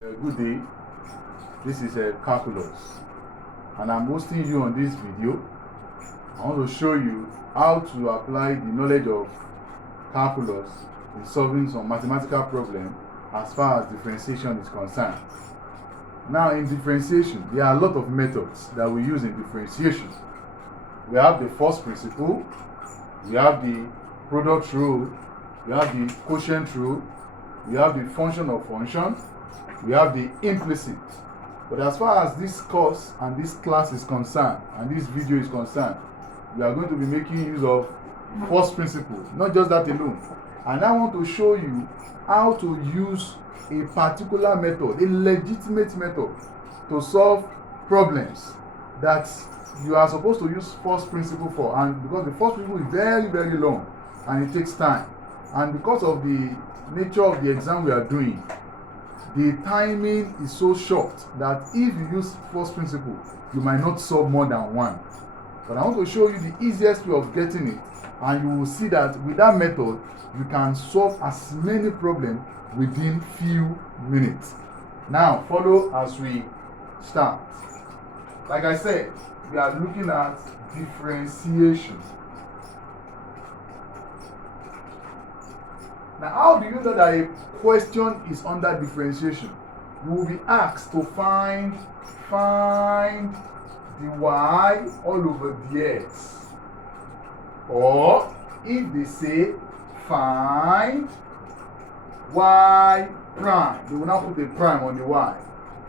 Good day, this is Calculux, and I'm hosting you on this video. I want to show you how to apply the knowledge of calculus in solving some mathematical problem as far as differentiation is concerned. Now, in differentiation, there are a lot of methods that we use in differentiation. We have the first principle, we have the product rule, we have the quotient rule, we have the function of function, we have the implicit. But as far as this course and this class is concerned, and this video is concerned, we are going to be making use of first principle, not just that alone. And I want to show you how to use a particular method, a legitimate method, to solve problems that you are supposed to use first principle for. And because the first principle is very, very long and it takes time, and because of the nature of the exam we are doing, the timing is so short that if you use first principle, you might not solve more than one. But I want to show you the easiest way of getting it, and you will see that with that method, you can solve as many problems within few minutes. Now, follow as we start. Like I said, we are looking at differentiation. Now, how do you know that a question is under differentiation? You will be asked to find the y all over the x. Or if they say find y prime, they will now put a prime on the y.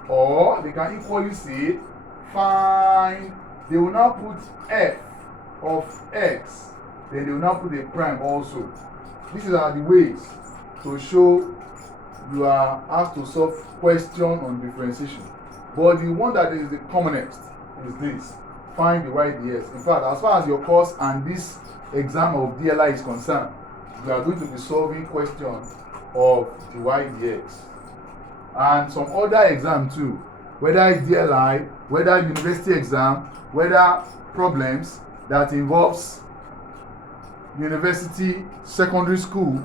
Or they can equally say find, they will now put f of x, then they will now put a prime also. These are the ways to show you are asked to solve question on differentiation. But the one that is the commonest is this: find the y dx. In fact, as far as your course and this exam of DLI is concerned, you are going to be solving questions of the y dx. And some other exam too, whether it's DLI, whether university exam, whether problems that involves university, secondary school,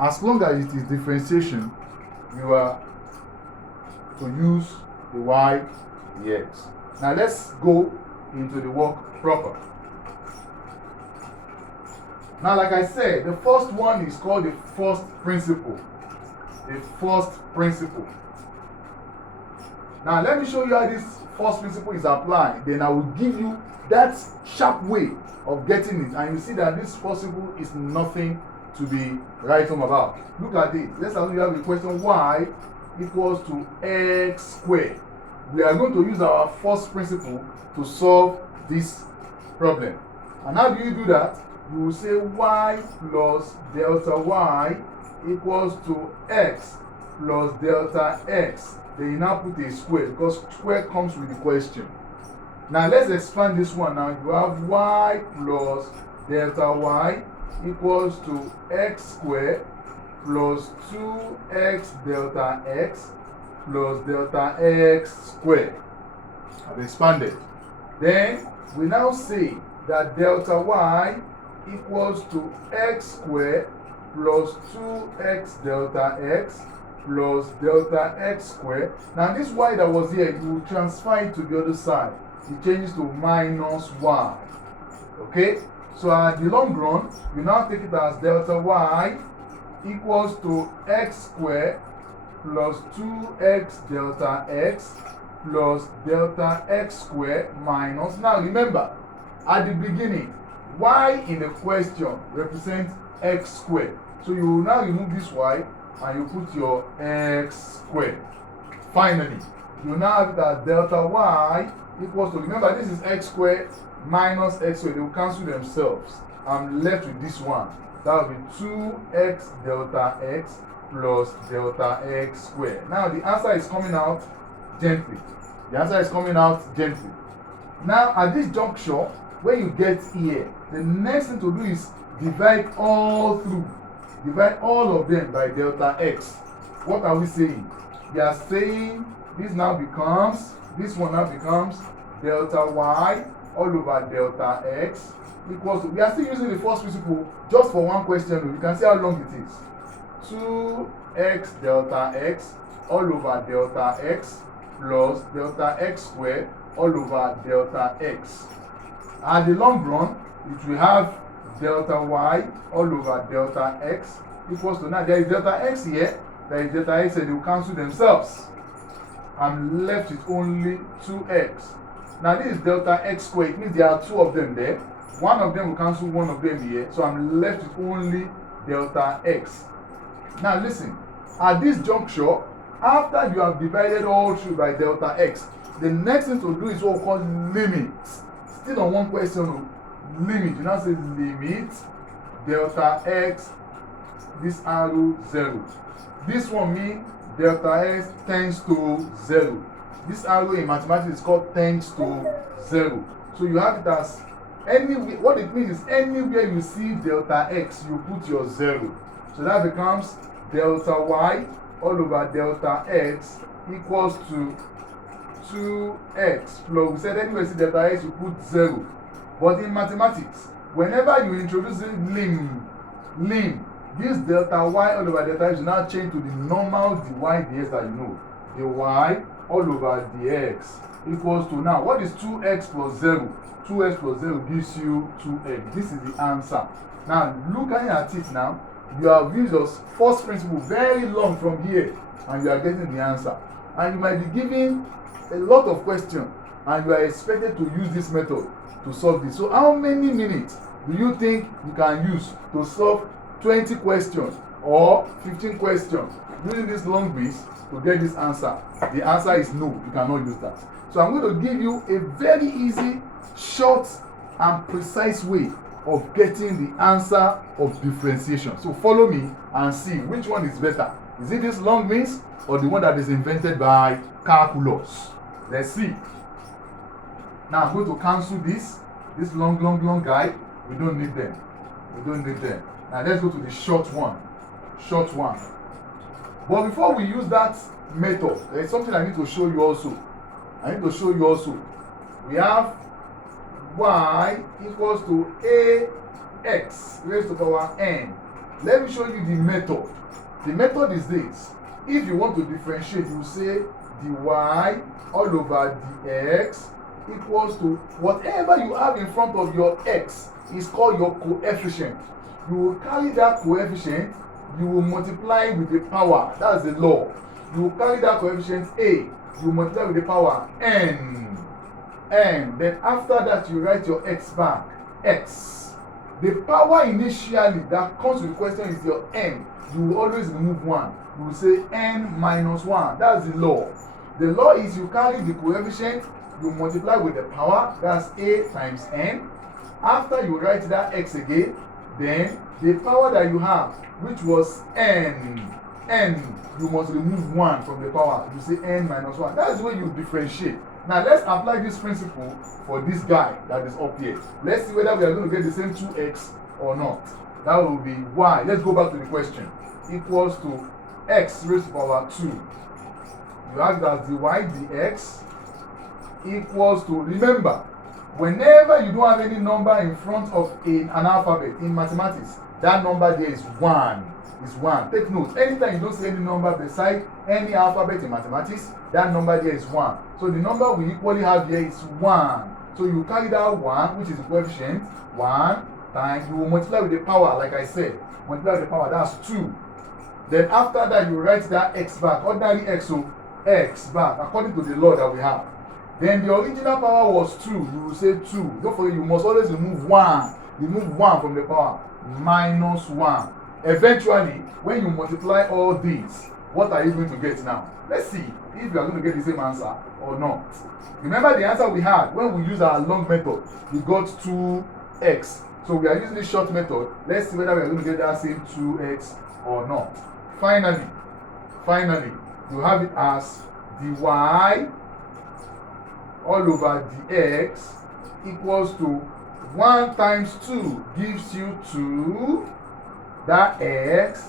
as long as it is differentiation, you are to use the y dx. Now let's go into the work proper. Now, like I said, the first one is called the first principle. The first principle. Now, let me show you how this first principle is applied. Then I will give you that sharp way of getting it, and you see that this principle is nothing to be right home about. Look at it. Let's assume you have the question y equals to x squared. We are going to use our first principle to solve this problem. And how do you do that? You will say y plus delta y equals to x plus delta x. Then you now put a square, because square comes with the question. Now let's expand this one. Now you have y plus delta y equals to x squared plus 2x delta x plus delta x squared. I've expanded. Then we now say that delta y equals to x squared plus 2x delta x plus delta x squared. Now this y that was here, you will transfer it to the other side. It changes to minus y. Okay? So at the long run, you now take it as delta y equals to x squared plus 2x delta x plus delta x squared minus. Now remember, at the beginning, y in the question represents x squared. So you will now remove this y and you put your x squared. Finally, you now have it as delta y equals to, remember this is x squared minus x squared, they will cancel themselves. I'm left with this one. That will be 2x delta x plus delta x squared. Now the answer is coming out gently. The answer is coming out gently. Now at this juncture, when you get here, the next thing to do is divide all through. Divide all of them by delta x. What are we saying? We are saying this now becomes, this one now becomes delta y all over delta x equals to, we are still using the first principle just for one question. You can see how long it is. 2x delta x all over delta x plus delta x squared all over delta x. At the long run, it will have delta y all over delta x equals to, now there is delta x here, there is delta x, and they will cancel themselves. I'm left with only 2x. Now this is delta x squared, it means there are two of them there. One of them will cancel one of them here, so I'm left with only delta x. Now listen, at this juncture, after you have divided all through by delta x, the next thing to do is what we call limit. Still on one question, limit. You now say limit delta x, this arrow 0. This one means delta x tends to 0. This arrow in mathematics is called tends to 0. So you have it as anywhere. What it means is anywhere you see delta x, you put your 0. So that becomes delta y all over delta x equals to 2x plus, we said anywhere you see delta x, you put 0. But in mathematics, whenever you introduce lim, this delta y all over delta x will now change to the normal dy dx that you know. The y all over dx equals to, now what is 2x plus 0? 2x plus 0 gives you 2x. This is the answer. Now looking at it now, you have used your first principle very long from here and you are getting the answer. And you might be given a lot of questions and you are expected to use this method to solve this. So how many minutes do you think you can use to solve 20 questions or 15 questions using this long quiz to get this answer? The answer is no, you cannot use that. So I'm going to give you a very easy, short and precise way of getting the answer of differentiation. So follow me and see which one is better. Is it this long quiz or the one that is invented by Calculux? Let's see. Now I'm going to cancel this long guy. We don't need them. Now let's go to the short one. But before we use that method, there is something I need to show you also. We have y equals to ax raised to power n. Let me show you the method. The method is this. If you want to differentiate, you say dy all over dx equals to whatever you have in front of your x is called your coefficient. You will carry that coefficient, you will multiply with the power. That's the law. You will carry that coefficient a, you multiply with the power n. Then after that you write your x back, x. The power initially that comes with the question is your n. You will always remove 1. You will say n minus 1. That's the law. The law is you carry the coefficient, you multiply with the power, that's a times n. After you write that x again, then the power that you have, which was n, you must remove 1 from the power. You say n minus 1. That's the way you differentiate. Now let's apply this principle for this guy that is up here. Let's see whether we are going to get the same 2x or not. That will be y. Let's go back to the question. Equals to x raised to power 2. You have that dy dx equals to, remember, whenever you don't have any number in front of an alphabet in mathematics, that number there is 1. Take note, anytime you don't see any number beside any alphabet in mathematics, that number there is 1. So the number we equally have here is 1. So you carry that 1, which is the coefficient, 1 times, you will multiply with the power, like I said. Multiply with the power, that's 2. Then after that, you write that x back, ordinary x, so x back, according to the law that we have. Then the original power was 2. You will say 2. Don't forget, you must always remove 1. Remove 1 from the power. Minus 1. Eventually, when you multiply all these, what are you going to get now? Let's see if you are going to get the same answer or not. Remember the answer we had when we used our long method. We got 2x. So we are using this short method. Let's see whether we are going to get that same 2x or not. Finally, you have it as dy all over dx equals to 1 times 2 gives you 2. That x,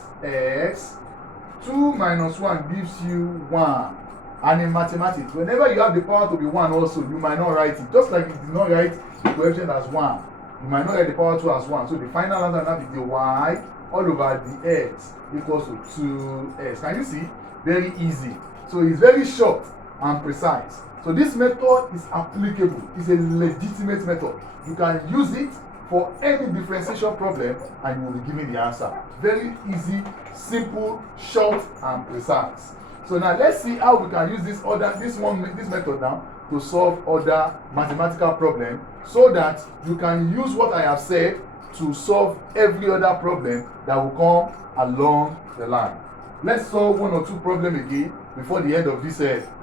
2 minus 1 gives you 1. And in mathematics, whenever you have the power to be 1 also, you might not write it. Just like you did not write the coefficient as 1. You might not write the power 2 as 1. So the final answer now is the y all over the x equals to 2x. Can you see? Very easy. So it's very short and precise. So this method is applicable. It's a legitimate method. You can use it for any differentiation problem and you will be given the answer. Very easy, simple, short, and precise. So now let's see how we can use this method now to solve other mathematical problems so that you can use what I have said to solve every other problem that will come along the line. Let's solve one or two problems again before the end of this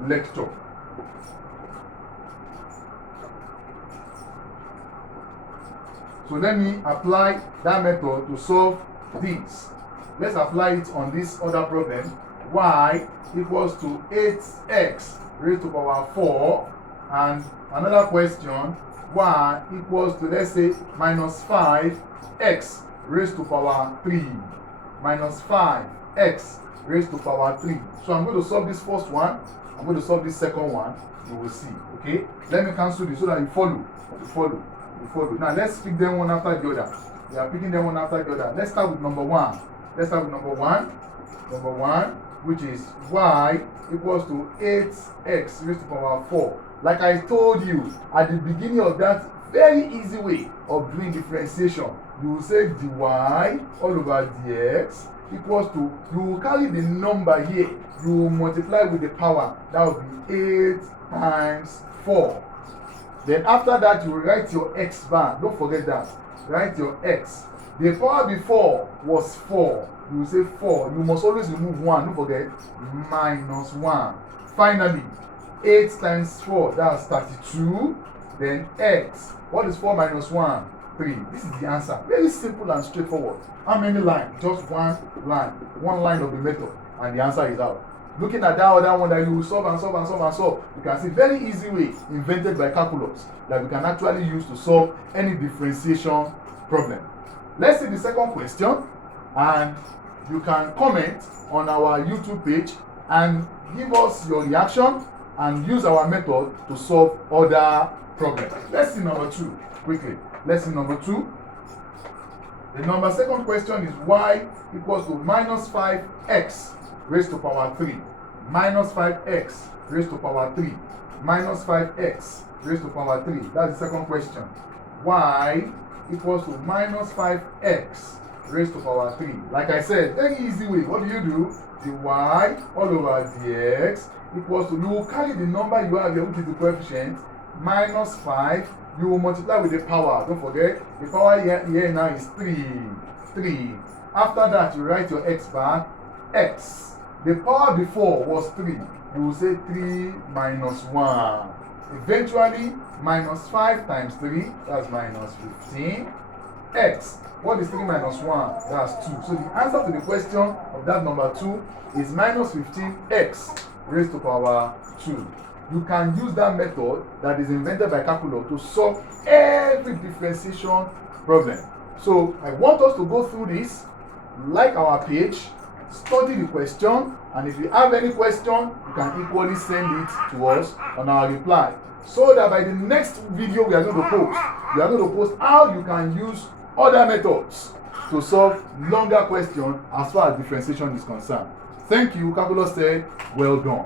lecture. So let me apply that method to solve this. Let's apply it on this other problem. Y equals to 8x raised to power 4. And another question, y equals to, let's say, minus 5x raised to power 3. Minus 5x raised to power 3. So I'm going to solve this first one. I'm going to solve this second one. You will see. Okay? Let me cancel this so that you follow. Now let's pick them one after the other. We are picking them one after the other. Let's start with number 1. Number 1, which is y equals to 8x raised to power 4. Like I told you at the beginning of that very easy way of doing differentiation, you will say dy all over dx equals to, you will carry the number here, you will multiply with the power, that will be 8 times 4. Then after that, you will write your x bar. Don't forget that. Write your x. The power before was 4. You will say 4. You must always remove 1. Don't forget. Minus 1. Finally, 8 times 4. That's 32. Then x. What is 4 minus 1? 3. This is the answer. Very simple and straightforward. How many lines? Just one line. One line of the method. And the answer is out. Looking at that other one that you will solve and solve, you can see very easy way invented by Calculux that we can actually use to solve any differentiation problem. Let's see the second question, and you can comment on our YouTube page and give us your reaction and use our method to solve other problems. Let's see number 2 quickly. Let's see number 2. The second question is y equals to minus 5x raised to power 3. Minus 5x raised to power 3. Minus 5x raised to power 3. That's the second question. Y equals to minus 5x raised to power 3. Like I said, very easy way. What do? The y all over dx equals to, you will carry the number you have here, which is the coefficient, minus 5. You will multiply with the power. Don't forget, the power here now is 3. After that, you write your x bar, x. The power before was 3. You will say 3 minus 1. Eventually, minus 5 times 3, that's minus 15. X. What is 3 minus 1? That's 2. So the answer to the question of that number 2 is minus 15x raised to power 2. You can use that method that is invented by Calculux to solve every differentiation problem. So I want us to go through this, like our page, study the question, and if you have any question, you can equally send it to us on our reply. So that by the next video we are going to post how you can use other methods to solve longer questions as far as differentiation is concerned. Thank you. Calculus said, well done.